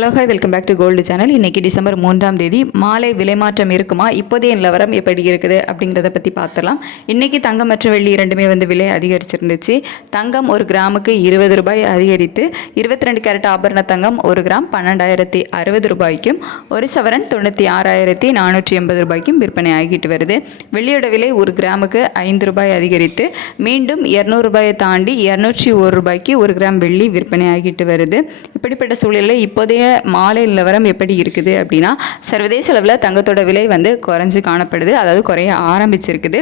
Hello hi welcome back to gold channel. இன்றைக்கி December 3ஆம் தேதி மாலை விலை மாற்றம் இருக்குமா, இப்போதைய நிலவரம் எப்படி இருக்குது அப்படிங்கிறத பற்றி பார்த்துலாம். இன்றைக்கி தங்கம் மற்றும் வெள்ளி இரண்டுமே விலை அதிகரிச்சிருந்துச்சு. தங்கம் ஒரு கிராமுக்கு 20 ரூபாய் அதிகரித்து 22 கேரட் ஆபரண தங்கம் ஒரு கிராம் 12,060 ரூபாய்க்கும், ஒரு சவரன் 96,480 ரூபாய்க்கும் விற்பனை ஆகிட்டு வருது. வெள்ளியோட விலை ஒரு கிராமுக்கு 5 ரூபாய் அதிகரித்து மீண்டும் 200 ரூபாயை தாண்டி 201 ரூபாய்க்கு ஒரு கிராம் வெள்ளி விற்பனை ஆகிட்டு வருது. இப்படிப்பட்ட சூழலில் இப்போதைய மாலை நிலவரம் எப்படி இருக்குது அப்படின்னா, சர்வதேச அளவில் தங்கத்தோட விலை குறைஞ்சு காணப்படுது, அதாவது குறைய ஆரம்பிச்சிருக்குது.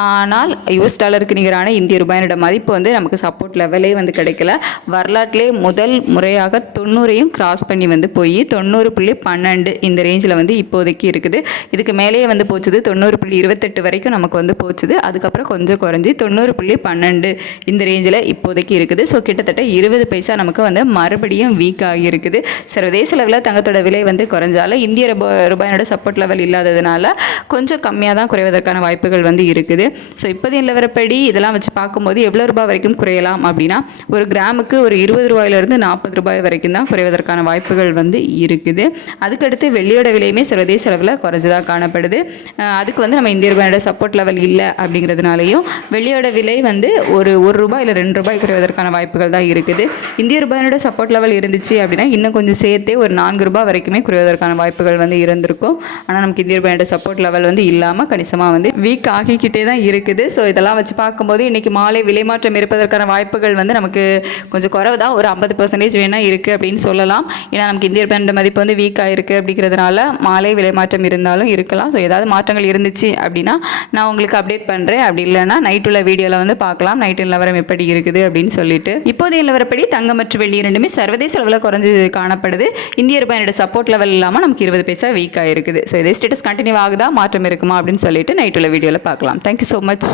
ஆனால் US டாலருக்கு நிகரான இந்திய ரூபாயோட மதிப்பு நமக்கு சப்போர்ட் லெவலே கிடைக்கல. வரலாற்றிலே முதல் முறையாக 90ஐயும் கிராஸ் பண்ணி போய் 90.12 இந்த ரேஞ்சில் இப்போதைக்கு இருக்குது. இதுக்கு மேலேயே போச்சுது 90.28 வரைக்கும் நமக்கு போச்சுது. அதுக்கப்புறம் கொஞ்சம் குறைஞ்சி 90.12 இந்த ரேஞ்சில் இப்போதைக்கு இருக்குது. ஸோ கிட்டத்தட்ட 20 பைசா நமக்கு மறுபடியும் வீக் ஆகியிருக்குது. சர்வதேச லெவலில் தங்கத்தோட விலை குறைஞ்சாலும் இந்திய ரூபாயோட சப்போர்ட் லெவல் இல்லாததுனால கொஞ்சம் கம்மியாக தான் குறைவதற்கான வாய்ப்புகள் இருக்குது. ஸோ இப்போதைய நிலவரப்படி இதெல்லாம் வச்சு பார்க்கும்போது எவ்வளோ ரூபாய் வரைக்கும் குறையலாம் அப்படின்னா, ஒரு கிராமுக்கு ஒரு 20 ரூபாயிலிருந்து 40 ரூபாய் வரைக்கும் தான் குறைவதற்கான வாய்ப்புகள் இருக்குது. அதுக்கடுத்து வெள்ளியோட விலையுமே சர்வதேச அளவில் குறைஞ்சதாக காணப்படுது. அதுக்கு நம்ம இந்திய ரூபாயோட சப்போர்ட் லெவல் இல்லை அப்படிங்கிறதுனாலையும் வெள்ளியோட விலை ஒரு ரூபாய் இல்லை 2 ரூபாய் குறைவதற்கான வாய்ப்புகள் தான் இருக்குது. இந்திய ரூபாயோட சப்போர்ட் லெவல் இருந்துச்சு அப்படின்னா இன்னும் கொஞ்சம் சேர்த்தே ஒரு 4 ரூபாய் வரைக்குமே குறைவதற்கான வாய்ப்புகள் இருந்திருக்கும். ஆனால் நமக்கு இந்திய ரூபாயோட சப்போர்ட் லெவல் இல்லாமல் கணிசமாக வீக் ஆகிக்கிட்டே தான் இருக்குது. ஸோ இதெல்லாம் வச்சு பார்க்கும்போது இன்றைக்கி மாலை விலை மாற்றம் இருப்பதற்கான வாய்ப்புகள் நமக்கு கொஞ்சம் குறைவு தான், ஒரு 50% வேணால் இருக்குது அப்படின்னு சொல்லலாம். ஏன்னா நமக்கு இந்திய ரூபாயோட மதிப்பு வீக் ஆகிருக்கு அப்படிங்கிறதுனால மாலை விலை மாற்றம் இருந்தாலும் இருக்கலாம். ஸோ ஏதாவது மாற்றங்கள் இருந்துச்சு அப்படின்னா நான் உங்களுக்கு அப்டேட் பண்ணுறேன். அப்படி இல்லைன்னா நைட்டுள்ள வீடியோவில் பார்க்கலாம் நைட்டு நிலவரம் எப்படி இருக்குது அப்படின்னு சொல்லிட்டு. இப்போதைய நிலவரப்படி தங்கம் மற்றும் வெள்ளி இரண்டுமே சர்வதேச அளவில் குறைஞ்சு காணப்படுது. இந்திய ரூபாயோட சப்போர்ட் லெவல் இல்லாமல் நமக்கு 20 பைசா வீக் ஆகிருக்குது. ஸோ இதே ஸ்டேட்டஸ் கண்டினியூ ஆகுதா, மாற்றம் இருக்குமா அப்படின்னு சொல்லிட்டு நைட்டுள்ள வீடியோவில் பார்க்கலாம். Thank you so much.